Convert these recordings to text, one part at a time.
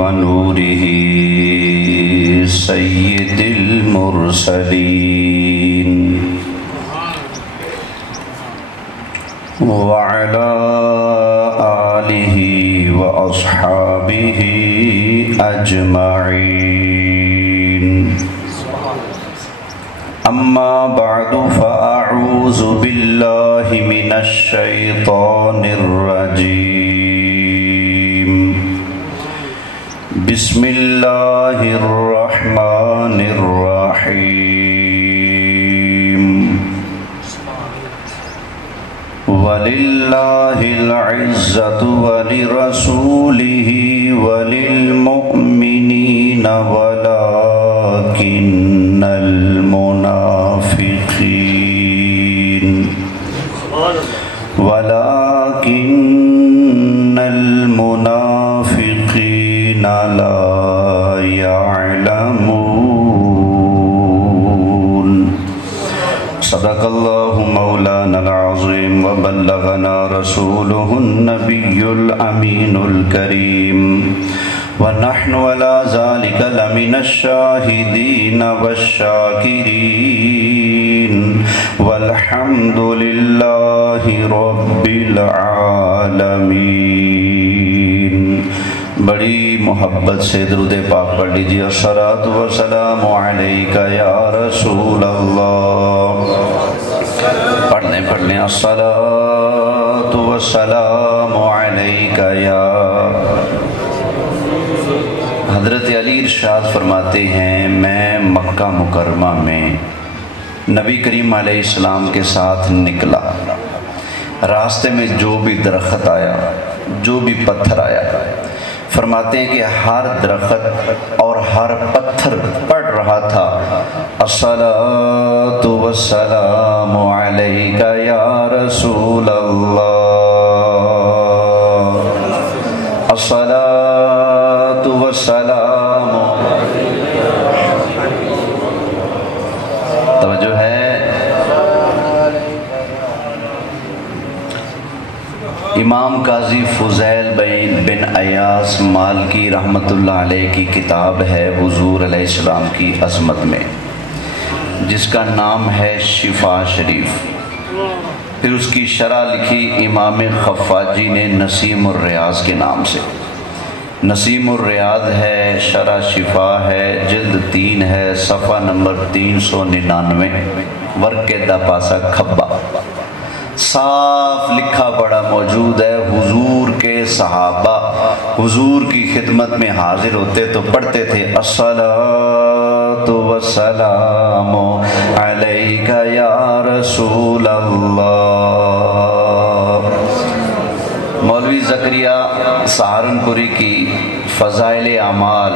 ونوره سيد المرسلين وعلى آله وأصحابه أجمعين أما بعد فأعوذ بالله من الشيطان الرجيم بسم الله الرحمن الرحيم ولله العزة ولرسوله وللمؤمنين ولكن المنافقين لا يعلمون صدق الله مولانا العظيم وبلغنا رسوله النبي الأمين الكريم ونحن على ذلك لمن الشاهدين والشاكرين والحمد لله رب العالمين۔ بڑی محبت سے درود پاک پڑھ لیجیے۔ الصلاۃ والسلام علیک یا رسول اللہ۔ پڑھ لیں الصلاۃ والسلام علیک یا۔ حضرت علی ارشاد فرماتے ہیں میں مکہ مکرمہ میں نبی کریم علیہ السلام کے ساتھ نکلا، راستے میں جو بھی درخت آیا، جو بھی پتھر آیا، فرماتے ہیں کہ ہر درخت اور ہر پتھر پڑھ رہا تھا الصلاۃ والسلام علیک یا رسول اللہ، الصلاۃ والسلام۔ توجہ ہے۔ امام قاضی فضیل بن ایاز مالکی رحمۃ اللہ علیہ کی کتاب ہے حضور علیہ السلام کی عظمت میں، جس کا نام ہے شفا شریف۔ پھر اس کی شرح لکھی امام خفاجی نے نسیم الریاض کے نام سے۔ نسیم الریاض ہے، شرح شفا ہے، جلد 3 ہے، صفحہ نمبر 399، ورقے دا پاسا کھبا۔ صاف لکھا پڑا موجود ہے۔ حضور کے صحابہ حضور کی خدمت میں حاضر ہوتے تو پڑھتے تھے الصلاۃ والسلام علیک یا رسول اللہ۔ مولوی زکریا سہارنپوری کی فضائل اعمال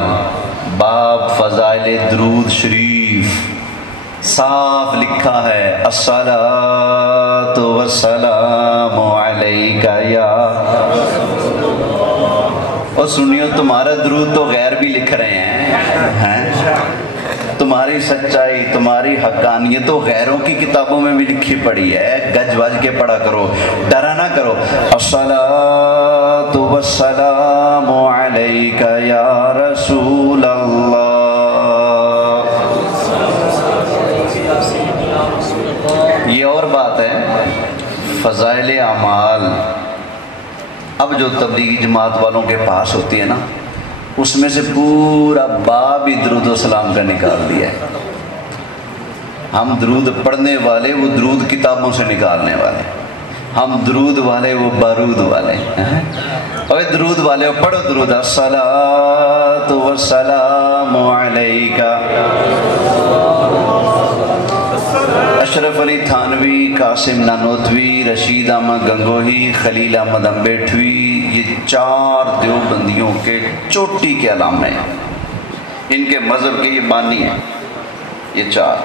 باب فضائل درود شریف صاف لکھا ہے الصلاۃ والسلام علیک یا۔ اور سنیو، تمہارا درود تو غیر بھی لکھ رہے ہیں، تمہاری سچائی، تمہاری حقانیت تو غیروں کی کتابوں میں بھی لکھی پڑی ہے، گج وج کے پڑھا کرو، ڈرا نہ کرو۔ الصلاۃ والسلام علیک یا رسول اللہ۔ یہ اور بات ہے فضائل اعمال اب جو تبلیغی جماعت والوں کے پاس ہوتی ہے نا، اس میں سے پورا باب ہی درود و سلام کا نکال دیا ہے۔ ہم درود پڑھنے والے، وہ درود کتابوں سے نکالنے والے، ہم درود والے، وہ بارود والے۔ اور درود والے پڑھو درود الصلاۃ والسلام علیک۔ اشرف علی تھانوی، قاسم نانوتوی، رشید احمد گنگوہی، خلیل احمد امبیٹھوی، یہ 4 دیوبندیوں کے چوٹی کے علامہ ہیں، ان کے مذہب کے یہ بانی ہیں، یہ 4۔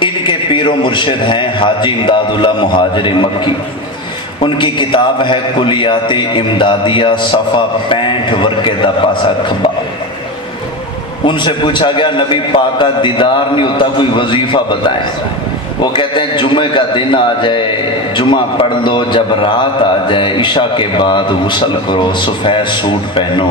ان کے پیر و مرشد ہیں حاجی امداد اللہ مہاجر مکی۔ ان کی کتاب ہے کلیات امدادیہ، صفحہ 65، ورقے دا پاسا کھبا۔ ان سے پوچھا گیا نبی پاک کا دیدار نہیں ہوتا، کوئی وظیفہ بتائیں۔ وہ کہتے ہیں جمعہ کا دن آ جائے جمعہ پڑھ لو، جب رات آ جائے عشاء کے بعد غسل کرو، سفید سوٹ پہنو،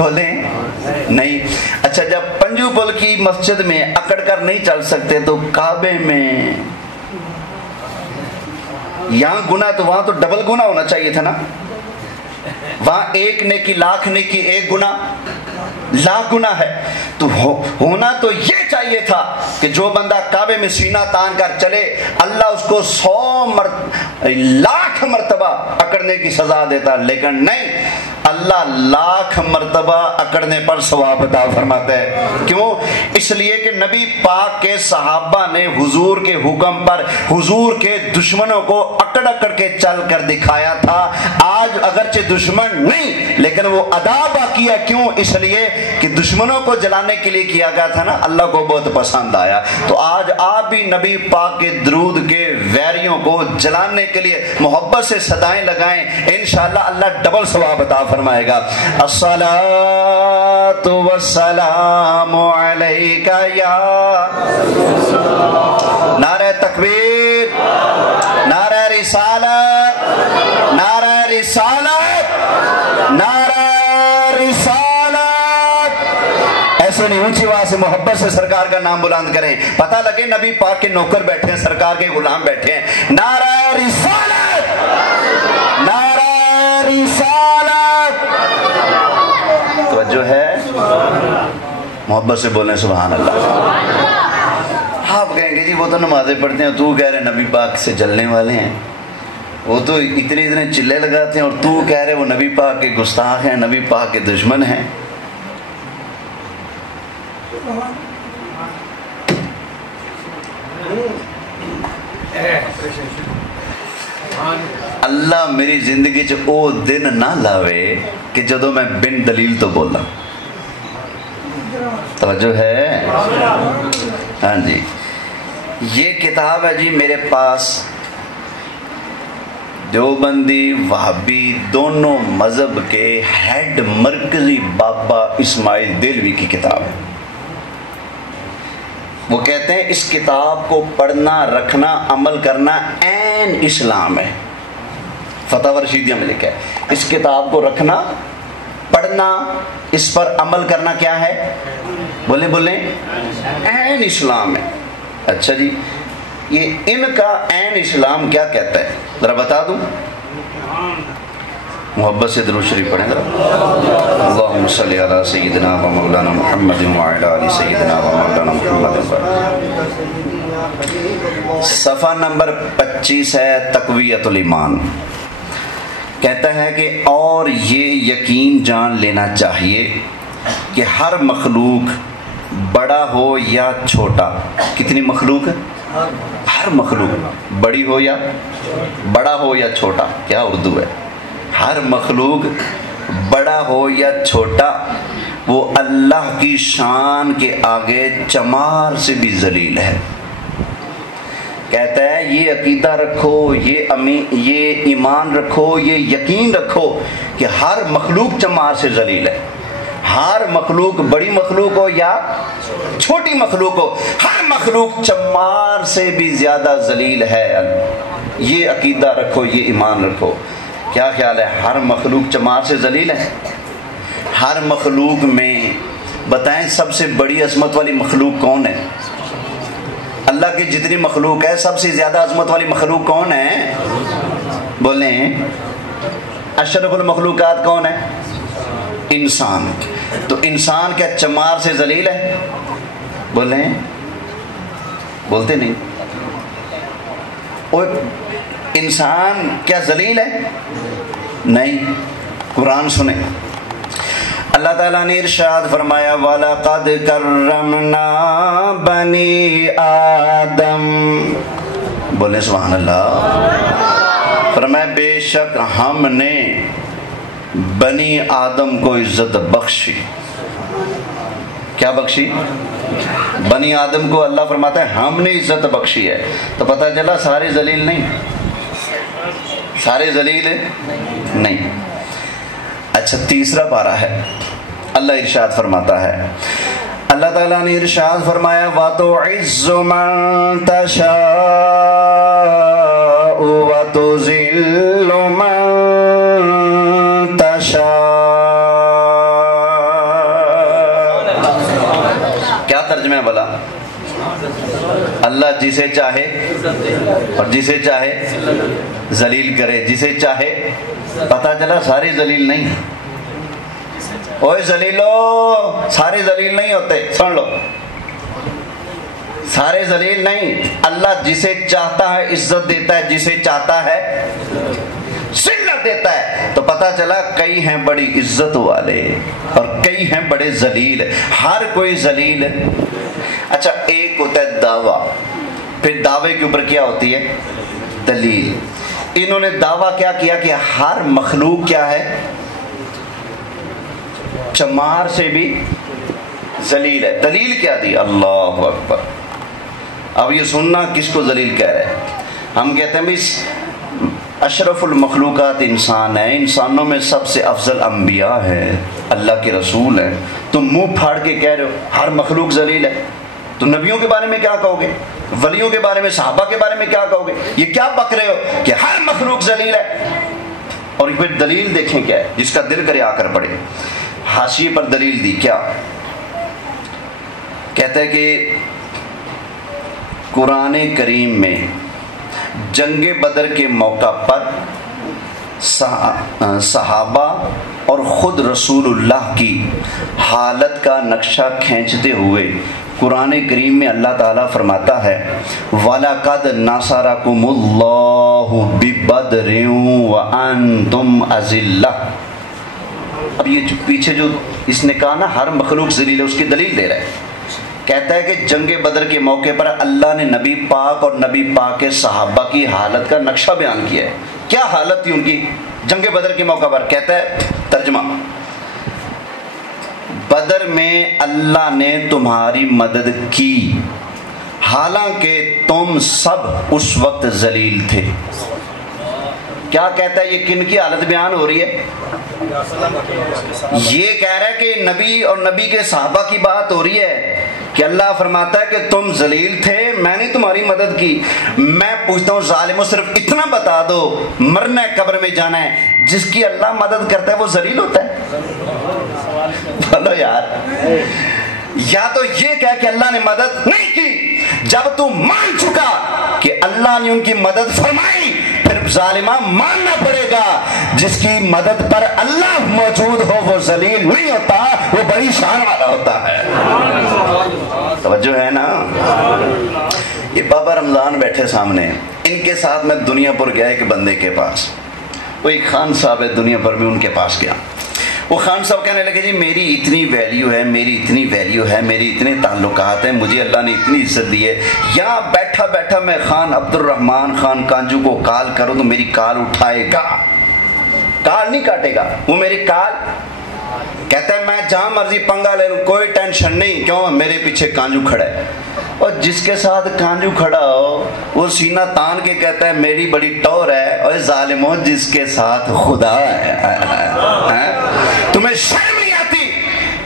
بولیں نہیں. اچھا جب پنجو پل کی مسجد میں اکڑ کر نہیں چل سکتے تو کعبے میں یہاں گناہ تو وہاں تو ڈبل گناہ ہونا چاہیے تھا نا. وہاں ایک نیکی لاکھ نیکی، ایک گناہ لاکھ گناہ ہے. تو ہونا تو یہ چاہیے تھا کہ جو بندہ کعبے میں سینہ تان کر چلے اللہ اس کو 100 لاکھ مرتبہ اکڑنے کی سزا دیتا، لیکن نہیں، اللہ لاکھ مرتبہ اکڑنے پر ثواب عطا فرماتا ہے. کیوں؟ اس لیے کہ نبی پاک کے صحابہ نے حضور کے حکم پر حضور کے دشمنوں کو اکڑ اکڑ کے چل کر دکھایا تھا. آج اگرچہ دشمن نہیں لیکن وہ ادا باقی ہے. کیوں؟ اس لیے کہ دشمنوں کو جلانے کے لیے کیا گیا تھا نا، اللہ کو بہت پسند آیا. تو آج آپ بھی نبی پاک کے درود کے ویریوں کو جلانے کے لیے محبت سے صدائیں لگائیں، انشاءاللہ اللہ ڈبل ثواب عطا فرمائے گا. الصلاۃ والسلام علیک یا نعرہ تکبیر، نعرہ رسالت، نعرہ رسالت، نعرہ رسالت. ایسے نہیں، اونچی آواز سے محبت سے سرکار کا نام بلند کریں، پتہ لگے نبی پاک کے نوکر بیٹھے ہیں، سرکار کے غلام بیٹھے ہیں. نعرہ رسالت، نعرہ رسالت. توجہ ہے، محبت سے بولیں سبحان اللہ. آپ کہیں گے جی وہ تو نمازیں پڑھتے ہیں، تو کہہ رہے نبی پاک سے جلنے والے ہیں، وہ تو اتنے چلے لگاتے ہیں، اور تو کہہ رہے وہ نبی پاک کے گستاخ ہیں، نبی پاک کے دشمن ہیں. اللہ میری زندگی چ او دن نہ لاوے کہ جدو میں بن دلیل تو بولا. توجہ ہے؟ ہاں جی، یہ کتاب ہے جی میرے پاس، دیوبندی وہابی دونوں مذہب کے ہیڈ مرکزی بابا اسماعیل دہلوی کی کتاب ہے. وہ کہتے ہیں اس کتاب کو پڑھنا، رکھنا، عمل کرنا عین اسلام ہے. فتح رشیدیہ میں لکھا ہے اس کتاب کو رکھنا، پڑھنا، اس پر عمل کرنا کیا ہے؟ بولیں بولیں، عین اسلام ہے. اچھا جی، یہ ان کا عین اسلام کیا کہتا ہے ذرا بتا دوں؟ محبت سے درود شریف پڑھیں ذرا. اللہم صلی علی سیدنا و مولانا محمد وعلی آل سیدنا و مولانا محمد. صفحہ نمبر 25 ہے تقویت الایمان. کہتا ہے کہ اور یہ یقین جان لینا چاہیے کہ ہر مخلوق بڑا ہو یا چھوٹا. کتنی مخلوق ہے؟ ہر مخلوق، بڑی ہو یا بڑا ہو یا چھوٹا. کیا اردو ہے؟ ہر مخلوق بڑا ہو یا چھوٹا وہ اللہ کی شان کے آگے چمار سے بھی ذلیل ہے. کہتا ہے یہ عقیدہ رکھو، یہ ایمان رکھو، یہ یقین رکھو کہ ہر مخلوق چمار سے ذلیل ہے. ہر مخلوق، بڑی مخلوق ہو یا چھوٹی مخلوق ہو، ہر مخلوق چمار سے بھی زیادہ ذلیل ہے. یہ عقیدہ رکھو، یہ ایمان رکھو. کیا خیال ہے ہر مخلوق چمار سے ذلیل ہے؟ ہر مخلوق میں بتائیں سب سے بڑی عظمت والی مخلوق کون ہے؟ اللہ کی جتنی مخلوق ہے سب سے زیادہ عظمت والی مخلوق کون ہے؟ بولیں. اشرف المخلوقات کون ہے؟ انسان. تو انسان کیا چمار سے ذلیل ہے؟ بولیں. بولتے نہیں. اور انسان کیا ذلیل ہے؟ نہیں. قرآن سنیں، اللہ تعالیٰ نے ارشاد فرمایا وَلَقَدْ كَرَّمْنَا بَنِي آدم. بولیں سبحان اللہ. فرمایا بے شک ہم نے بنی آدم کو عزت بخشی. کیا بخشی؟ بنی آدم کو اللہ فرماتا ہے ہم نے عزت بخشی ہے. تو پتہ چلا سارے ذلیل نہیں، سارے ذلیل نہیں. اچھا تیسرا پارہ ہے، اللہ ارشاد فرماتا ہے، اللہ تعالیٰ نے ارشاد فرمایا وَتُعِزُّ مَن تَشَاءُ وَتُذِلُّ مَن تَشَاءُ. کیا ترجمہ ہے بلا؟ اللہ جسے چاہے اور جسے چاہے ذلیل کرے، جسے چاہے. پتہ چلا سارے ذلیل نہیں. اوے ذلیلو، سارے ذلیل نہیں ہوتے، سن لو، سارے ذلیل نہیں. اللہ جسے چاہتا ہے عزت دیتا ہے، جسے چاہتا ہے ذلت دیتا ہے. تو پتہ چلا کئی ہیں بڑی عزت والے اور کئی ہیں بڑے ذلیل. ہر کوئی ذلیل. اچھا، ایک ہوتا ہے دعویٰ، پھر دعوے کے اوپر کیا ہوتی ہے؟ دلیل. انہوں نے دعویٰ کیا کیا کہ ہر مخلوق کیا ہے؟ چمار سے بھی ذلیل ہے. دلیل کیا دی؟ اللہ اکبر. اب یہ سننا کس کو ذلیل کہہ رہے ہیں. ہم کہتے ہیں بھائی اشرف المخلوقات انسان ہے، انسانوں میں سب سے افضل انبیاء ہے، اللہ کے رسول ہیں. تم منہ پھاڑ کے کہہ رہے ہو ہر مخلوق ذلیل ہے. تو نبیوں کے بارے میں کیا کہو گے؟ ولیوں کے بارے میں، صحابہ کے بارے میں کیا کہو گے؟ یہ کیا بک رہے ہو کہ ہر مخلوق ذلیل ہے؟ اور پھر دلیل دیکھیں کیا ہے، جس کا دل کرے آ کر پڑھے. حاشیے پر دلیل دی. کیا کہتا ہے کہ قرآن کریم میں جنگ بدر کے موقع پر صحابہ اور خود رسول اللہ کی حالت کا نقشہ کھینچتے ہوئے قرآن کریم میں اللہ تعالیٰ فرماتا ہے وَلَقَدْ نَصَرَكُمُ اللَّهُ بِبَدْرٍ وَأَنْتُمْ أَذِلَّةٌ. اب یہ پیچھے جو اس نے کہا نا ہر مخلوق ذلیل ہے، اس کی دلیل دے رہا ہے. کہتا ہے کہ جنگ بدر کے موقع پر اللہ نے نبی پاک اور نبی پاک کے صحابہ کی حالت کا نقشہ بیان کیا ہے. کیا حالت تھی ان کی جنگ بدر کے موقع پر؟ کہتا ہے ترجمہ، بدر میں اللہ نے تمہاری مدد کی حالانکہ تم سب اس وقت ذلیل تھے. کیا کہتا ہے؟ یہ کن کی حالت بیان ہو رہی ہے؟ یہ کہہ رہا ہے کہ نبی اور نبی کے صحابہ کی بات ہو رہی ہے کہ اللہ فرماتا ہے کہ تم ذلیل تھے، میں نے تمہاری مدد کی. میں پوچھتا ہوں ظالموں صرف اتنا بتا دو، مرنا ہے قبر میں جانا ہے، جس کی اللہ مدد کرتا ہے وہ ذلیل ہوتا ہے؟ بولو یار. یا تو یہ کہہ کہ اللہ نے مدد نہیں کی، جب تو مان چکا کہ اللہ نے ان کی مدد فرمائی پھر ظالمہ ماننا پڑے گا جس کی مدد پر اللہ موجود ہو وہ ذلیل نہیں ہوتا، وہ بڑی شان والا ہوتا ہے. توجہ ہے نا. یہ بابا رمضان بیٹھے سامنے، ان کے ساتھ میں دنیا پر گیا ایک بندے کے پاس. وہ ایک خان صاحب ہے دنیا پر، میں ان کے پاس گیا. وہ خان صاحب کہنے لگے جی میری اتنی ویلیو ہے، میری اتنی ویلیو ہے، میری اتنے تعلقات ہیں، مجھے اللہ نے اتنی عزت دی ہے، یہاں بیٹھا بیٹھا میں خان عبد الرحمن خان کانجو کو کال کروں تو میری کال اٹھائے گا، کال نہیں کاٹے گا، وہ میری کال. کہتا ہے میں جہاں مرضی پنگا لے لوں کوئی ٹینشن نہیں. کیوں؟ میرے پیچھے کانجو کھڑا ہے. اور جس کے ساتھ کانجو کھڑا ہو وہ سینہ تان کے کہتا ہے میری بڑی ٹور ہے. اور ظالموں جس کے ساتھ خدا ہے، تمہیں شرم نہیں آتی؟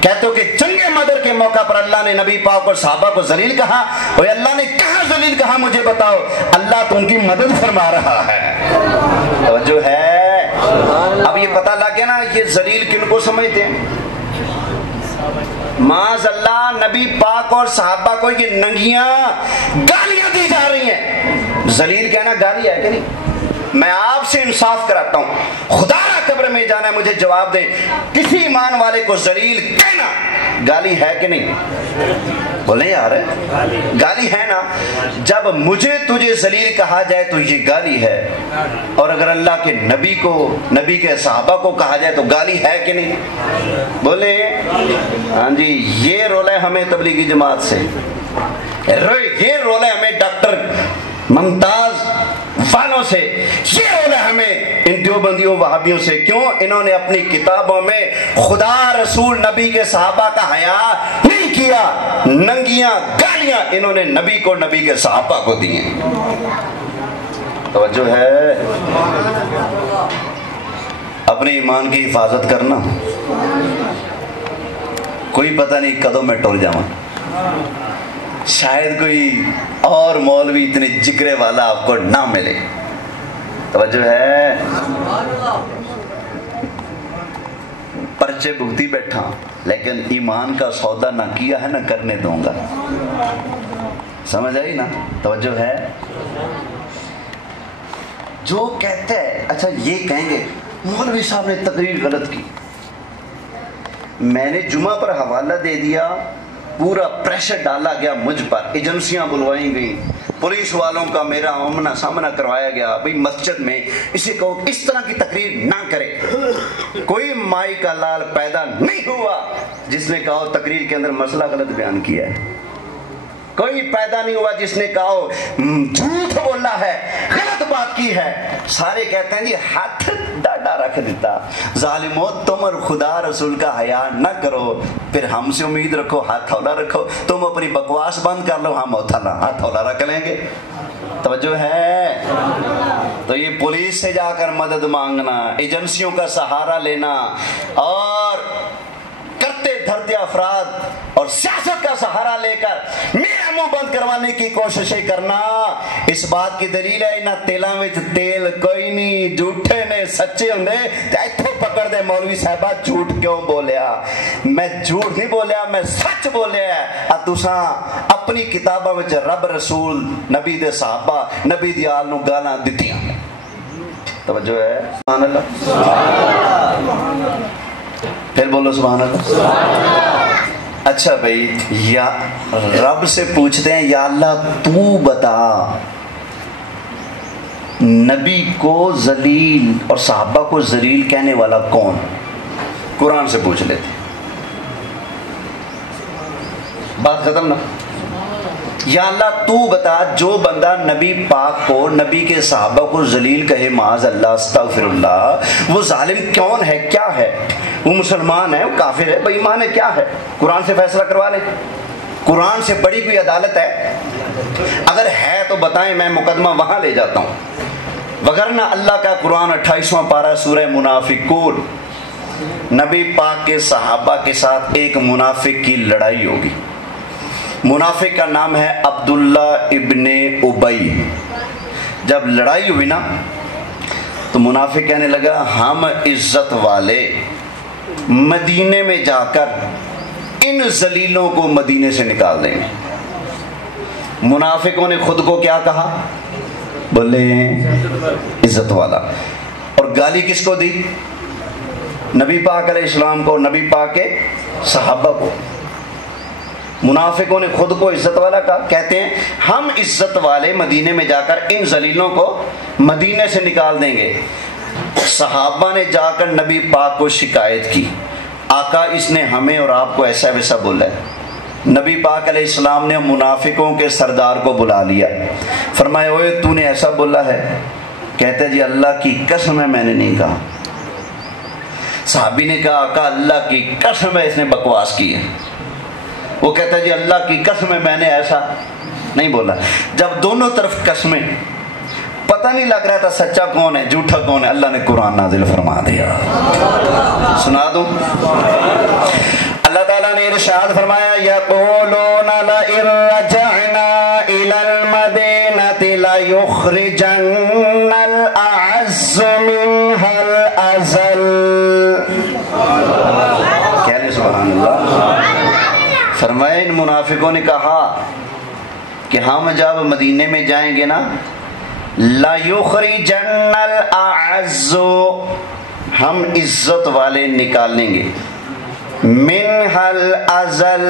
کہتے ہو کہ جنگ بدر کے موقع پر اللہ نے نبی پاک اور صحابہ کو ذلیل کہا، اور اللہ نے کہاں ذلیل کہا مجھے بتاؤ؟ اللہ تو ان کی مدد فرما رہا ہے. توجہ ہے. اب یہ پتہ لگ گیا نا یہ ذلیل کن کو سمجھتے ہیں. معاذ اللہ نبی پاک اور صحابہ کو یہ ننگیاں گالیاں دی جا رہی ہیں. ذلیل کہنا گالی ہے کہ نہیں؟ میں آپ سے انصاف کراتا ہوں، خدا را قبر میں جانا ہے مجھے جواب دے، کسی ایمان والے کو ذلیل کہنا گالی ہے کہ نہیں؟ بولے یار گالی ہے نا. جب مجھے تجھے ذلیل کہا جائے تو یہ گالی ہے، اور اگر اللہ کے نبی کو، نبی کے صحابہ کو کہا جائے تو گالی ہے کہ نہیں؟ بولے ہاں جی. یہ رول ہے ہمیں تبلیغی جماعت سے، یہ رول ہے ہمیں ڈاکٹر ممتاز والوں سے، یہ رول ہے ہمیں ان دیوبندیوں وہابیوں سے. کیوں؟ انہوں نے اپنی کتابوں میں خدا رسول نبی کے صحابہ کا حیا نہیں کیا، ننگیاں گالیاں انہوں نے نبی کو، نبی کے صحابہ کو دی ہیں. توجہ ہے. اپنے ایمان کی حفاظت کرنا، کوئی پتہ نہیں کدوں میں ٹر جاؤں، شاید کوئی اور مولوی اتنے جگرے والا آپ کو نہ ملے. توجہ ہے. پرچے بھگتی بیٹھا لیکن ایمان کا سودا نہ کیا ہے نہ کرنے دوں گا. سمجھ آئی نا؟ توجہ ہے. جو کہتے ہیں اچھا یہ کہیں گے مولوی صاحب نے تقریر غلط کی. میں نے جمعہ پر حوالہ دے دیا, پورا پریشر ڈالا گیا مجھ پر, ایجنسیاں بلوائی گئیں, پولیس والوں کا میرا آمنا سامنا کروایا گیا, بھئی مسجد میں اسے کہو اس طرح کی تقریر نہ کرے. کوئی مائی کا لال پیدا نہیں ہوا جس نے کہا تقریر کے اندر مسئلہ غلط بیان کیا ہے. کوئی پیدا نہیں ہوا جس نے کہا جھوٹ بولا ہے, غلط بات کی ہے. سارے کہتے ہیں جی ہاتھ ڈاڈا رکھ دیتا. ظالمو تم اور خدا رسول کا حیا نہ کرو, پھر ہم سے امید رکھو ہاتھ ہولہ رکھو. تم اپنی بکواس بند کر لو, ہم ہاتھ ہولہ رکھ لیں گے. توجہ ہے. تو یہ پولیس سے جا کر مدد مانگنا, ایجنسیوں کا سہارا لینا, اور کرتے دھرتے افراد اور سیاست کا سہارا لے کر میرا منہ بند کروانے کی کوششیں کرنا, اس بات کی دلیل ہے نہ تیلاں وچ تیل کوئی نہیں. جھوٹے نے سچے ہوندے تے ایتھوں پکڑ دے مولوی صاحبہ جھوٹ کیوں بولیا. میں جھوٹ نہیں بولیا, میں سچ بولیا ہے. تساں اپنی کتاباں وچ رب رسول نبی دے صحابہ نبی دی آل نو گالاں دتیاں. توجہ ہے. سبحان اللہ. پھر بولو سبحان اللہ. اچھا بھائی, یا رب سے پوچھتے ہیں یا اللہ تو بتا نبی کو ذلیل اور صحابہ کو ذلیل کہنے والا کون. قرآن سے پوچھ لیتے, بات ختم نا. یا اللہ تو بتا جو بندہ نبی پاک کو نبی کے صحابہ کو ذلیل کہے, معاذ اللہ استغفر اللہ, وہ ظالم کون ہے, کیا ہے؟ وہ مسلمان ہے, وہ کافر ہے, بے ایمان ہے, کیا ہے؟ قرآن سے فیصلہ کروا لیں. قرآن سے بڑی کوئی عدالت ہے؟ اگر ہے تو بتائیں, میں مقدمہ وہاں لے جاتا ہوں. وگرنہ اللہ کا قرآن 28واں پارہ سورہ منافقون, نبی پاک کے صحابہ کے ساتھ ایک منافق کی لڑائی ہوگی. منافق کا نام ہے عبداللہ ابن ابی. جب لڑائی ہوئی نا تو منافق کہنے لگا ہم عزت والے مدینے میں جا کر ان ذلیلوں کو مدینے سے نکال دیں گے. منافقوں نے خود کو کیا کہا؟ بولے عزت والا. اور گالی کس کو دی؟ نبی پاک علیہ السلام کو, نبی پاک کے صحابہ کو. منافقوں نے خود کو عزت والا کہا. کہتے ہیں ہم عزت والے مدینے میں جا کر ان ذلیلوں کو مدینے سے نکال دیں گے. صحابہ نے جا کر نبی پاک کو شکایت کی, آقا اس نے ہمیں اور آپ کو ایسا ویسا بولا ہے. نبی پاک علیہ السلام نے منافقوں کے سردار کو بلا لیا, فرمایا اوے تو نے ایسا بولا ہے؟ کہتے جی اللہ کی قسم ہے میں نے نہیں کہا. صحابی نے کہا آقا اللہ کی قسم ہے اس نے بکواس کی ہے. وہ کہتا ہے جی اللہ کی قسم ہے میں نے ایسا نہیں بولا. جب دونوں طرف قسمیں, پتہ نہیں لگ رہا تھا سچا کون ہے جھوٹا کون ہے, اللہ نے قرآن نازل فرما دیا. سنا دوں. اللہ تعالیٰ نے ارشاد فرمایا یقولون لئن رجعنا إلى المدينة ليخرجن الأعز منها الأذل. کیا نہیں سبحان اللہ. فرمایا ان منافقوں نے کہا کہ ہم جب مدینے میں جائیں گے نا لَيُخْرِجَنَّ الْأَعَزُّ, ہم عزت والے نکال لیں گے, مِنْهَا الْأَذَلُ,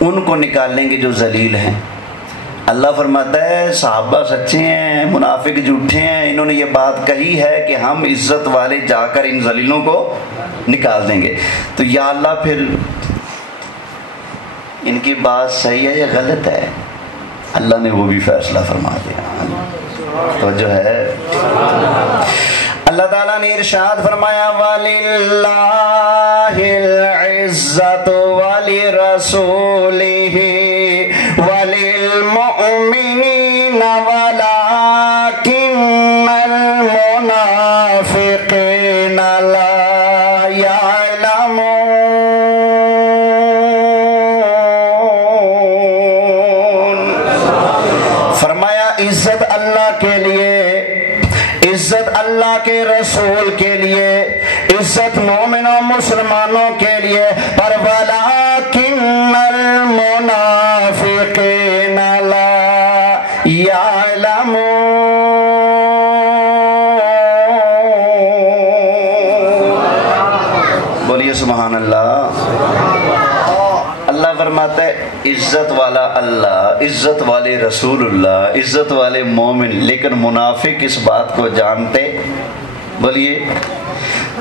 ان کو نکال لیں گے جو ذلیل ہیں. اللہ فرماتا ہے صحابہ سچے ہیں منافق جھوٹے ہیں, انہوں نے یہ بات کہی ہے کہ ہم عزت والے جا کر ان ذلیلوں کو نکال دیں گے. تو یا اللہ پھر ان کی بات صحیح ہے یا غلط ہے؟ اللہ نے وہ بھی فیصلہ فرما دیا. تو جو ہے اللہ تعالیٰ نے ارشاد فرمایا وَلِلَّهِ الْعِزَّةُ وَلِرَسُولِهِ وَلِلْمُؤْمِنِينَ وَلَكِنَّ الْمُنَافِقِينَ لَا يَعْلَمُونَ. فرمایا عزت اللہ کے لیے, عزت اللہ کے رسول کے لیے, عزت مومنوں مسلمانوں کے لیے، پر وَلَٰكِنَّ الْمُنَافِقِينَ لَا يَعْلَمُونَ۔ بولیے سبحان اللہ۔ اللہ فرماتا ہے عزت والا اللہ، عزت والے رسول اللہ، عزت والے مومن، لیکن منافق اس بات کو جانتے؟ بولیے۔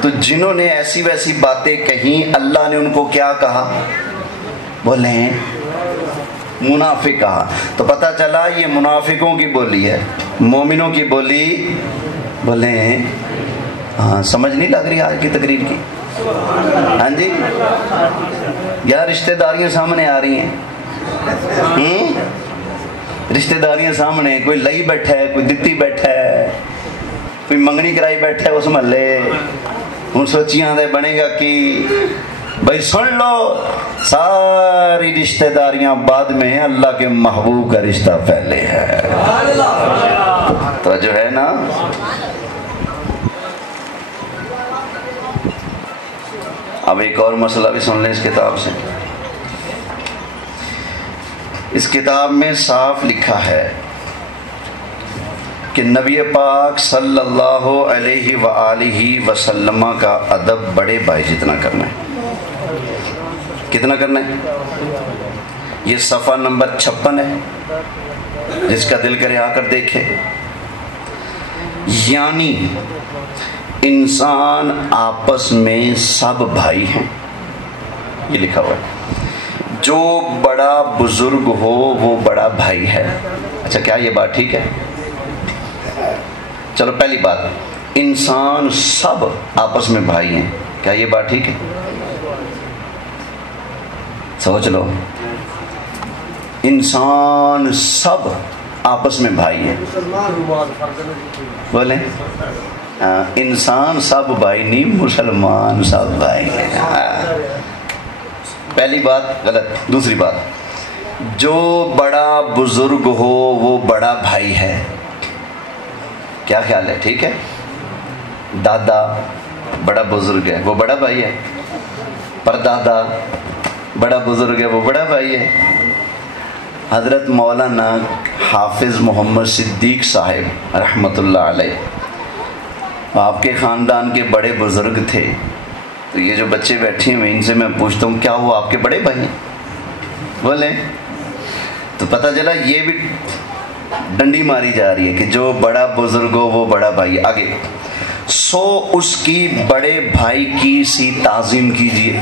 تو جنہوں نے ایسی ویسی باتیں کہیں اللہ نے ان کو کیا کہا؟ بولیں منافق کہا۔ تو پتہ چلا یہ منافقوں کی بولی ہے، مومنوں کی بولی بولیں ہاں سمجھ نہیں لگ رہی آج کی تقریر کی؟ ہاں جی یا رشتہ داریاں سامنے آ رہی ہیں؟ رشتہ داریاں سامنے، کوئی لئی بیٹھا ہے، کوئی دتی بیٹھا ہے، کوئی منگنی کرائی بیٹھا ہے اس محلے، ہوں سوچیاں دے بنے گا کہ بھائی سن لو ساری رشتہ داریاں بعد میں، اللہ کے محبوب کا رشتہ پہلے ہے۔ تو جو ہے نا اب ایک اور مسئلہ بھی سن لیں اس کتاب سے۔ اس کتاب میں صاف لکھا ہے کہ نبی پاک صلی اللہ علیہ وآلہ وسلم کا ادب بڑے بھائی جتنا کرنا ہے۔ کتنا کرنا ہے؟ یہ صفحہ نمبر 56 ہے، جس کا دل کرے آ کر دیکھے۔ یعنی انسان آپس میں سب بھائی ہیں، یہ لکھا ہوا ہے۔ جو بڑا بزرگ ہو وہ بڑا بھائی ہے۔ اچھا کیا یہ بات ٹھیک ہے؟ چلو پہلی بات، انسان سب آپس میں بھائی ہیں، کیا یہ بات ٹھیک ہے؟ سوچ لو، انسان سب آپس میں بھائی ہیں، بولیں انسان سب بھائی نہیں، مسلمان سب بھائی ہیں۔ پہلی بات غلط۔ دوسری بات، جو بڑا بزرگ ہو وہ بڑا بھائی ہے، کیا خیال ہے؟ ٹھیک ہے؟ دادا بڑا بزرگ ہے وہ بڑا بھائی ہے، پردادا بڑا بزرگ ہے وہ بڑا بھائی ہے۔ حضرت مولانا حافظ محمد صدیق صاحب رحمۃ اللہ علیہ آپ کے خاندان کے بڑے بزرگ تھے۔ تو یہ جو بچے بیٹھے ہوئے ان سے میں پوچھتا ہوں کیا وہ آپ کے بڑے بھائی ہیں؟ بولیں۔ تو پتہ چلا یہ بھی ڈنڈی ماری جا رہی ہے کہ جو بڑا بزرگ ہو وہ بڑا بھائی ہے۔ آگے، سو اس کی بڑے بھائی کی سی تعظیم کیجیے۔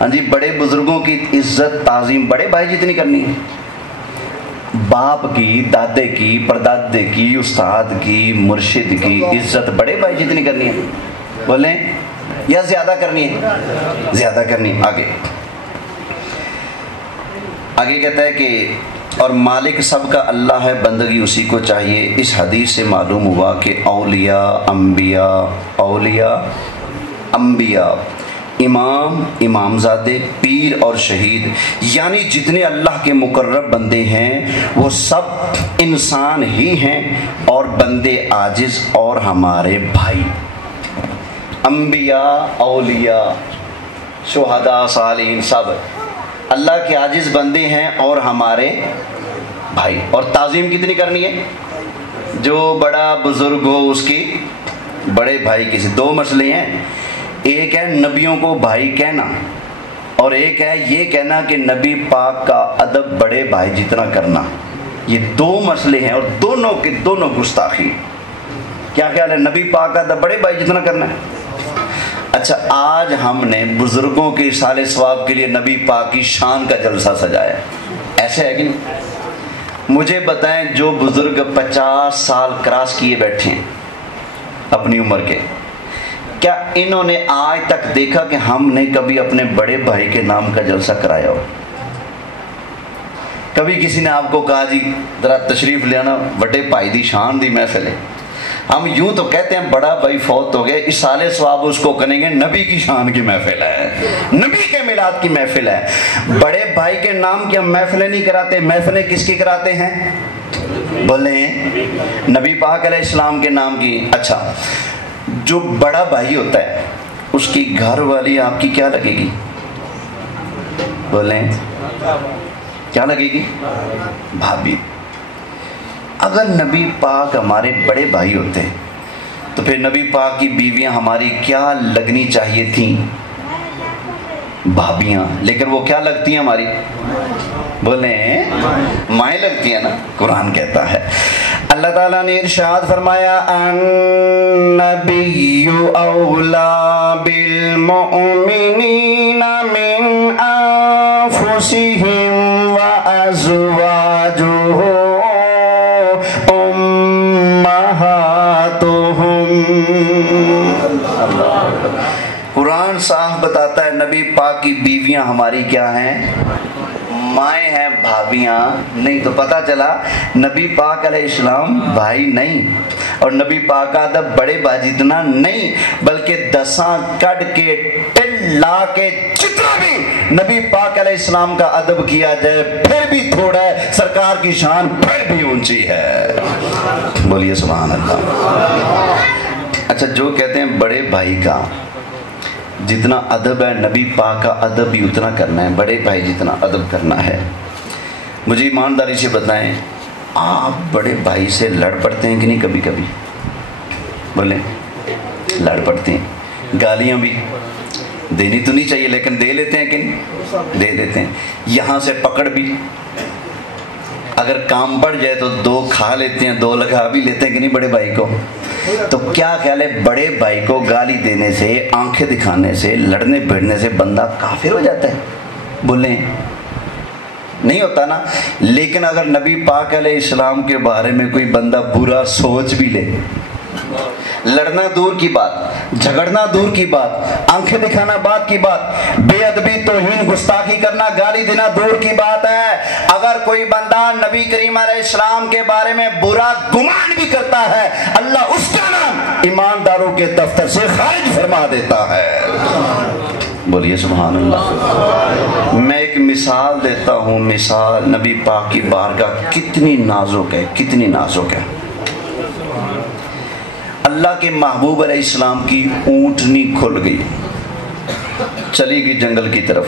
ہاں جی، بڑے بزرگوں کی عزت تعظیم بڑے بھائی جتنی کرنی ہے۔ باپ کی، دادے کی، پردادے کی، استاد کی، مرشد کی عزت بڑے بھائی جتنی کرنی ہے۔ بولیں یا زیادہ کرنی ہے؟ زیادہ کرنی ہے۔ آگے کہتا ہے کہ اور مالک سب کا اللہ ہے، بندگی اسی کو چاہیے۔ اس حدیث سے معلوم ہوا کہ اولیاء انبیاء، امام، امامزادے، پیر اور شہید، یعنی جتنے اللہ کے مقرب بندے ہیں وہ سب انسان ہی ہیں اور بندے عاجز اور ہمارے بھائی۔ انبیاء، اولیاء، شہداء، صالحین سب اللہ کے عاجز بندے ہیں اور ہمارے بھائی۔ اور تعظیم کتنی کرنی ہے؟ جو بڑا بزرگ ہو اس کی بڑے بھائی کی۔ دو مسئلے ہیں، ایک ہے نبیوں کو بھائی کہنا اور ایک ہے یہ کہنا کہ نبی پاک کا ادب بڑے بھائی جتنا کرنا۔ یہ دو مسئلے ہیں اور دونوں کے دونوں گستاخی۔ کیا خیال ہے؟ نبی پاک کا ادب بڑے بھائی جتنا کرنا ہے۔ اچھا، آج ہم نے بزرگوں کے اصالہ ثواب کے لیے نبی پاک کی شان کا جلسہ سجایا، ایسے ہے کہ نہیں؟ مجھے بتائیں، جو بزرگ 50 سال کراس کیے بیٹھے ہیں اپنی عمر کے، کیا انہوں نے آج تک دیکھا کہ ہم نے کبھی اپنے بڑے بھائی کے نام کا جلسہ کرایا ہو؟ کبھی کسی نے آپ کو کہا جی ذرا تشریف لے آنا، بڑے بھائی دی شان دی محفل ہے؟ ہم یوں تو کہتے ہیں بڑا بھائی فوت ہو گئے، اصالہ ثواب اس کو کریں گے نبی کی شان کی محفل ہے، نبی کے میلاد کی محفل ہے۔ بڑے بھائی کے نام کی ہم محفلیں نہیں کراتے، محفلیں کس کی کراتے ہیں؟ بولیں نبی پاک علیہ السلام کے نام کی۔ اچھا، جو بڑا بھائی ہوتا ہے اس کی گھر والی آپ کی کیا لگے گی؟ بولیں کیا لگے گی؟ بھابھی۔ اگر نبی پاک ہمارے بڑے بھائی ہوتے تو پھر نبی پاک کی بیویاں ہماری کیا لگنی چاہیے تھیں؟ بھابیاں۔ لیکن وہ کیا لگتی ہیں ہماری؟ بولیں مائیں لگتی ہیں نا۔ قرآن کہتا ہے، اللہ تعالیٰ نے ارشاد فرمایا النبی اولا بالمؤمنین من انفسہم وازواجہ امہاتہم۔ قرآن صاف بتاتا ہے نبی پاک کی بیویاں ہماری کیا ہیں؟ مائیں ہیں، بھابیاں نہیں۔ تو پتہ چلا نبی پاک علیہ السلام بھائی نہیں، اور نبی پاک کا ادب بڑے بھائی جتنا نہیں، بلکہ دساں کٹ کے ٹل لا کے جتنا بھی نبی پاک علیہ السلام کا ادب کیا جائے پھر بھی تھوڑا ہے، سرکار کی شان پھر بھی اونچی ہے۔ بولیے سبحان اللہ۔ اچھا، جو کہتے ہیں بڑے بھائی کا جتنا ادب ہے نبی پاک کا ادب بھی اتنا کرنا ہے، بڑے بھائی جتنا ادب کرنا ہے۔ مجھے ایمانداری سے بتائیں، آپ بڑے بھائی سے لڑ پڑتے ہیں کہ نہیں؟ کبھی کبھی بولیں لڑ پڑتے ہیں، گالیاں بھی دینی تو نہیں چاہیے لیکن دے لیتے ہیں کہ نہیں؟ دے دیتے ہیں۔ یہاں سے پکڑ بھی، اگر کام بڑھ جائے تو دو کھا لیتے ہیں، دو لگا بھی لیتے ہیں کہ نہیں بڑے بھائی کو؟ تو کیا خیال ہے، بڑے بھائی کو گالی دینے سے، آنکھیں دکھانے سے، لڑنے بھیڑنے سے بندہ کافر ہو جاتا ہے؟ بولیں نہیں ہوتا نا۔ لیکن اگر نبی پاک علیہ السلام کے بارے میں کوئی بندہ برا سوچ بھی لے، لڑنا دور کی بات، جھگڑنا دور کی بات، آنکھیں دکھانا بات کی بات، بے ادبی توہین گستاخی کرنا گالی دینا دور کی بات ہے، اگر کوئی بندہ نبی کریم علیہ السلام کے بارے میں برا گمان بھی کرتا ہے، اللہ اس کا نام ایمانداروں کے دفتر سے خارج فرما دیتا ہے۔ بولیے سبحان اللہ۔ میں ایک مثال دیتا ہوں، مثال نبی پاک کی بارگاہ کتنی نازک ہے، کتنی نازک ہے۔ اللہ کے محبوب علیہ السلام کی اونٹنی کھل گئی، چلی گئی جنگل کی طرف،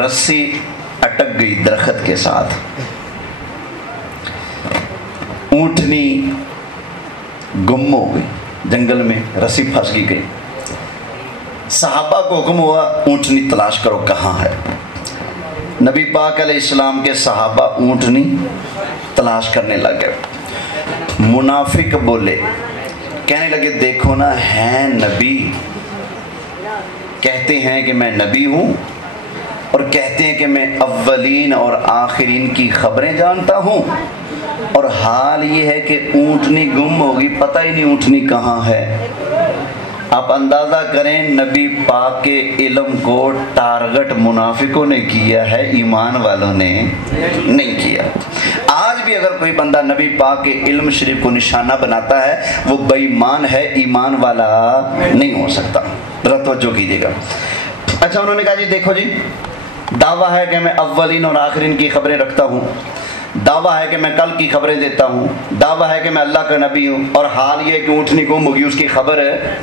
رسی اٹک گئی درخت کے ساتھ، اونٹنی گم ہو گئی جنگل میں، رسی پھنس گئی۔ صحابہ کو حکم ہوا اونٹنی تلاش کرو کہاں ہے۔ نبی پاک علیہ السلام کے صحابہ اونٹنی تلاش کرنے لگے۔ منافق بولے، کہنے لگے دیکھو نا ہے نبی، کہتے ہیں کہ میں نبی ہوں اور کہتے ہیں کہ میں اولین اور آخرین کی خبریں جانتا ہوں، اور حال یہ ہے کہ اونٹنی گم ہوگی، پتہ ہی نہیں اونٹنی کہاں ہے۔ آپ اندازہ کریں نبی پاک کے علم کو ٹارگٹ منافقوں نے کیا ہے، ایمان والوں نے نہیں کیا۔ آج بھی اگر کوئی بندہ نبی پاک کے علم شریف کو نشانہ بناتا ہے وہ بے ایمان ہے، ایمان والا نہیں ہو سکتا۔ ذرا توجہ کیجیے گا۔ اچھا، انہوں نے کہا جی دیکھو جی، دعویٰ ہے کہ میں اولین اور آخرین کی خبریں رکھتا ہوں، دعویٰ ہے کہ میں کل کی خبریں دیتا ہوں، دعویٰ ہے کہ میں اللہ کا نبی ہوں، اور حال یہ کہ اونٹنی گم ہوگی اس کی خبر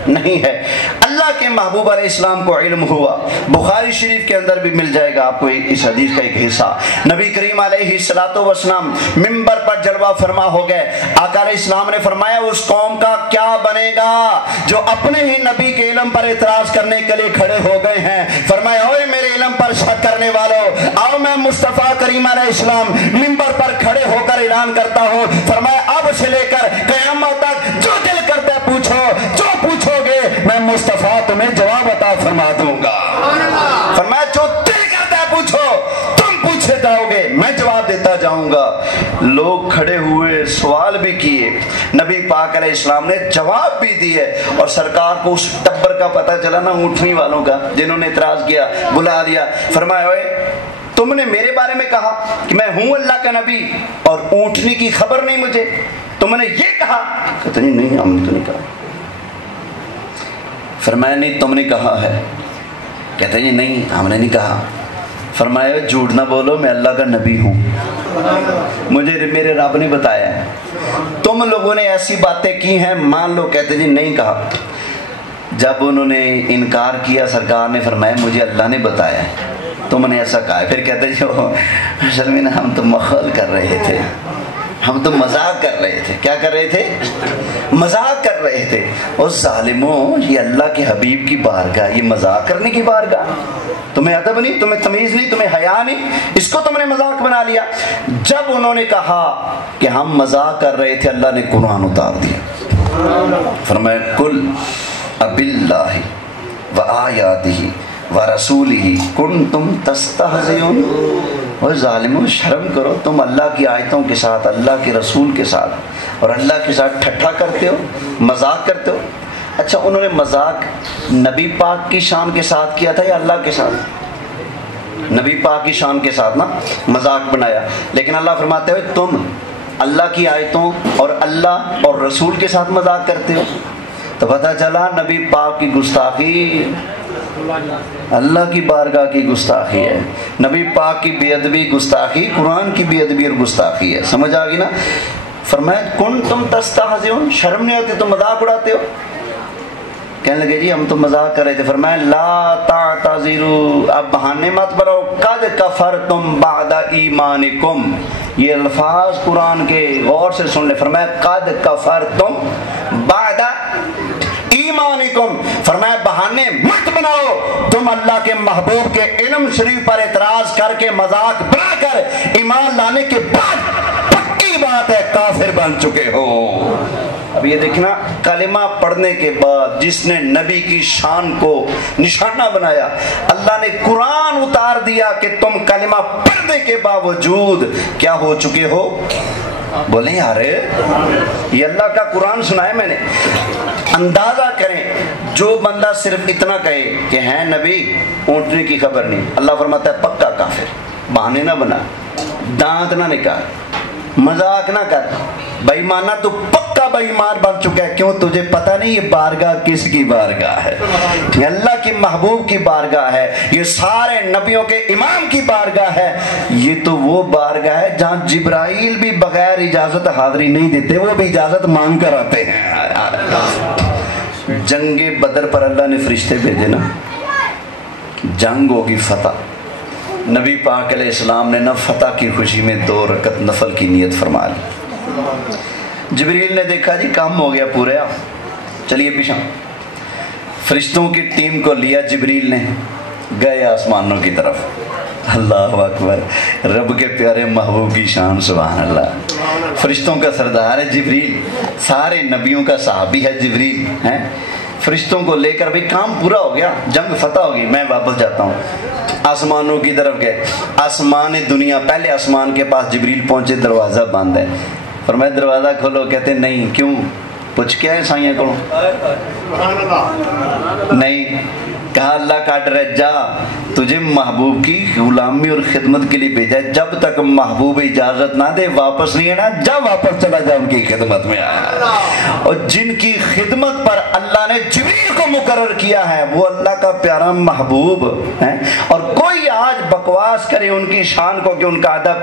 نہیں ہے۔ اللہ کے محبوب علیہ السلام کو علم ہوا، بخاری شریف کے اندر بھی مل جائے گا آپ کو اس حدیث کا ایک حصہ۔ نبی کریم علیہ السلام منبر پر جلوہ فرما ہو گئے، آقا علیہ السلام نے فرمایا اس قوم کا کیا بنے گا جو اپنے ہی نبی کے علم پر اعتراض کرنے کے لیے کھڑے ہو گئے ہیں۔ فرمایا اوے میرے علم پر شک کرنے والوں، آؤ میں مصطفیٰ کریم علیہ السلام منبر پر کھڑے ہو کر اعلان کرتا ہوں، فرمایا اب سے لے کر قیامت تک جو دل کرتا ہے پوچھو، جو پوچھو گے میں مصطفیٰ تمہیں جواب عطا فرما دوں گا۔ فرمایا جو دل کرتا ہے پوچھو، تم پوچھے جاؤ گے میں جواب دیتا جاؤں گا۔ لوگ کھڑے ہوئے، سوال بھی کیے، نبی پاک علیہ السلام نے جواب بھی دیے، اور سرکار کو اس ٹبر کا پتہ چلا نا اونٹنی والوں کا جنہوں نے اعتراض کیا، بلا لیا، فرمایا اوے تم نے میرے بارے میں کہا کہ میں ہوں اللہ کا نبی اور اونٹنی کی خبر نہیں مجھے، تم نے یہ کہا؟ کہتے ہیں نہیں ہم نے تو نہیں کہا۔ فرمایا نہیں تم نے کہا ہے؟ کہتے ہیں نہیں ہم نے نہیں کہا۔ فرمایا جھوٹ نہ بولو میں اللہ کا نبی ہوں، مجھے میرے رب نے بتایا ہے، تم لوگوں نے ایسی باتیں کی ہیں مان لو۔ کہتے جی نہیں کہا۔ جب انہوں نے انکار کیا سرکار نے فرمایا مجھے اللہ نے بتایا ہے تم نے ایسا کہا ہے. پھر کہتے جو اصل میں ہم تو مخل کر رہے تھے, ہم تو مذاق کر رہے تھے. کیا کر رہے تھے؟ مذاق کر رہے تھے. اور ظالموں, یہ اللہ کے حبیب کی بارگاہ, یہ مذاق کرنے کی بارگاہ. تمہیں ادب نہیں, تمہیں تمیز نہیں, تمہیں حیا نہیں, اس کو تم نے مذاق بنا لیا. جب انہوں نے کہا کہ ہم مذاق کر رہے تھے, اللہ نے قرآن اتار دیا. فرمایا کل اب اللہ و آیاتہ و رسولہ کنتم تستہزئون. اور ظالموں, شرم کرو, تم اللہ کی آیتوں کے ساتھ, اللہ کے رسول کے ساتھ اور اللہ کے ساتھ ٹھٹھا کرتے ہو, مذاق کرتے ہو. اچھا, انہوں نے مذاق نبی پاک کی شان کے ساتھ کیا تھا یا اللہ کے ساتھ؟ نبی پاک کی شان کے ساتھ نا مذاق بنایا. لیکن اللہ فرماتے ہوئے تم اللہ کی آیتوں اور اللہ اور رسول کے ساتھ مذاق کرتے ہو. تو پتہ چلا نبی پاک کی گستاخی اللہ کی بارگاہ کی گستاخی ہے, نبی پاک کی بے ادبی گستاخی قرآن کی بے ادبی اور گستاخی ہے. سمجھ آ گئی نا؟ فرمایا کن تم تستہزئون, شرم نہیں آتی, تم مذاق اڑاتے ہو. کہنے لگے جی ہم تو مذاق کر رہے تھے. فرمایا لا تعتذروا, اب بہانے مت بناؤ. قد کفرتم بعد ایمانکم, یہ الفاظ قرآن کے غور سے سن لے. فرمایا قد کفرتم بعد ایمانکم, فرمایا بہانے مت بناؤ. تم اللہ کے محبوب کے علم شریف پر اعتراض کر کے مذاق بنا کر ایمان لانے کے بعد پکی بات ہے کافر بن چکے ہو. اب یہ دیکھنا, کلمہ پڑھنے کے بعد جس نے نبی کی شان کو نشانہ بنایا, اللہ نے قرآن اتار دیا کہ تم کلمہ پڑھنے کے باوجود کیا ہو چکے ہو. بولیں یار, یہ اللہ کا قرآن سنا ہے میں نے. اندازہ کریں, جو بندہ صرف اتنا کہے کہ ہیں نبی, اونٹنے کی خبر نہیں, اللہ فرماتا ہے پکا کافر. بہانے نہ بنا, دانت نہ نکال, مذاق نہ کر, بے ایمانہ تو پکا بے ایمان بن چکا ہے. کیوں؟ تجھے پتہ نہیں یہ بارگاہ کس کی بارگاہ ہے؟ یہ اللہ کی محبوب کی بارگاہ ہے, یہ سارے نبیوں کے امام کی بارگاہ ہے. یہ تو وہ بارگاہ ہے جہاں جبرائیل بھی بغیر اجازت حاضری نہیں دیتے, وہ بھی اجازت مانگ کر آتے ہیں. جنگ بدر پر اللہ نے فرشتے بھیجے نا, جنگ ہوگی فتح. نبی پاک علیہ السلام نے نہ فتح کی خوشی میں 2 رکعت نفل کی نیت فرما لی. جبریل نے دیکھا جی کام ہو گیا پورا, چلیے پیچھے. فرشتوں کی ٹیم کو لیا جبریل نے, گئے آسمانوں کی طرف. اللہ اکبر, رب کے پیارے محبوب کی شان, سبحان اللہ. فرشتوں کا سردار ہے جبریل, سارے نبیوں کا صحابی ہے جبریل ہیں. فرشتوں کو لے کر بھی کام پورا ہو گیا, جنگ فتح ہوگی, میں واپس جاتا ہوں. آسمانوں کی طرف گئے, آسمان دنیا, پہلے آسمان کے پاس جبریل پہنچے, دروازہ بند ہے. فرمایا دروازہ کھولو. کہتے نہیں. کیوں؟ پوچھ کیا ہے سائیں کو؟ نہیں. کہا اللہ کا ڈر ہے, جا, تجھے محبوب کی غلامی اور خدمت کے لیے بھیجا ہے, جب تک محبوب اجازت نہ دے واپس نہیں آنا, جا واپس چلا جا, ان کی خدمت میں آیا. اور جن کی خدمت پر اللہ نے جبریل کو مقرر کیا ہے وہ اللہ کا پیارا محبوب ہے. اور کوئی آج بکواس کرے ان کی شان کو کہ ان کا ادب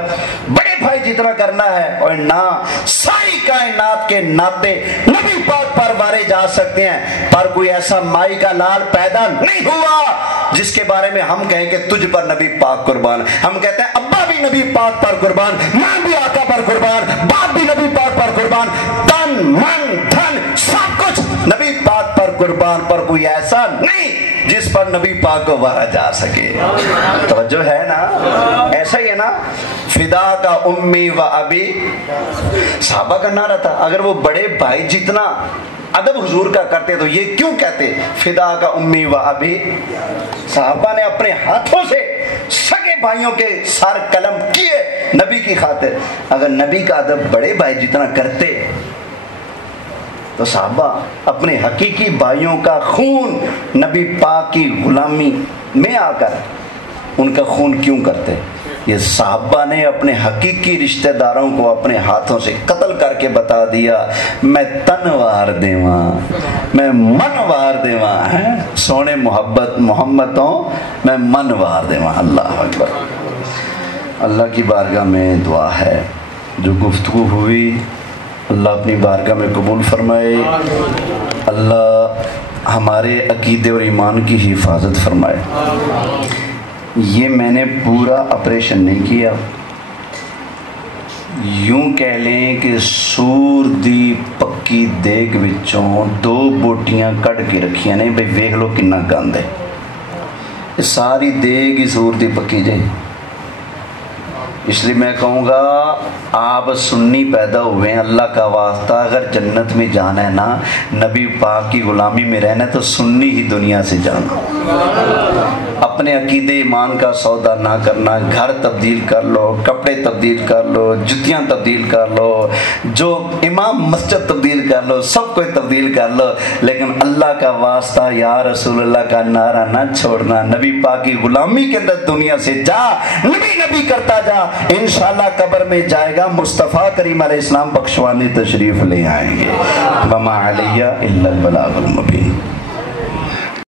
بڑے بھائی جتنا کرنا ہے, اور نہ ساری کائنات کے ناطے نبی پاک پر مارے جا سکتے ہیں, پر کوئی ایسا مائی کا لال پیدا نہیں ہوا جس کے بارے میں ہم کہیں کہ تجھ پر نبی پاک قربان. ہم کہتے ہیں ابا بھی نبی پاک پر قربان, ماں بھی آقا پر قربان, باپ بھی نبی پاک پر قربان, تن من دھن سب کچھ نبی پاک پر قربان, پر کوئی ایسا نہیں جس پر نبی پاک کو مارا جا سکے. توجہ ہے نا؟ ایسا ہی ہے نا, فدا کا امی و ابی, صحابہ کا نعرہ تھا. اگر وہ بڑے بھائی جتنا ادب حضور کا کرتے تو یہ کیوں کہتے فدا کا امی و ابی؟ صحابہ نے اپنے ہاتھوں سے سگے بھائیوں کے سر قلم کیے نبی کی خاطر. اگر نبی کا ادب بڑے بھائی جتنا کرتے تو صحابہ اپنے حقیقی بھائیوں کا خون نبی پاک کی غلامی میں آ کر ان کا خون کیوں کرتے؟ یہ صحابہ نے اپنے حقیقی رشتہ داروں کو اپنے ہاتھوں سے قتل کر کے بتا دیا, میں تن وار دیواں, میں من وار دیواں, سونے محبت محمدوں میں من وار دیواں. اللہ اکبر. اللہ کی بارگاہ میں دعا ہے, جو گفتگو ہوئی اللہ اپنی بارگاہ میں قبول فرمائے. اللہ ہمارے عقیدے اور ایمان کی حفاظت فرمائے۔ یہ میں نے پورا آپریشن نہیں کیا، یوں کہہ لیں کہ سور دی پکی دیگ وچوں 2 بوٹیاں کٹ کے رکھیاں نہیں بھئی ویکھ لو کنا گند ہے، ساری دیگ ہی سور دی پکی جائے۔ اس لیے میں کہوں گا آپ سنی پیدا ہوئے ہیں، اللہ کا واسطہ اگر جنت میں جانا ہے نا، نبی پاک کی غلامی میں رہنا ہے تو سنی ہی دنیا سے جانا۔ اپنے عقیدے ایمان کا سودا نہ کرنا، گھر تبدیل کر لو، کپڑے تبدیل کر لو، جتیاں تبدیل کر لو، جو امام مسجد تبدیل کر لو، سب کوئی تبدیل کر لو، لیکن اللہ کا واسطہ یا رسول اللہ کا نعرہ نہ چھوڑنا، نبی پاک کی غلامی کے اندر دنیا سے جا، نبی کرتا جا، انشاءاللہ قبر میں جائے گا مصطفیٰ کریم علیہ السلام بخشوانے تشریف لے آئیں گے۔ وما علیہ الا البلاغ المبین۔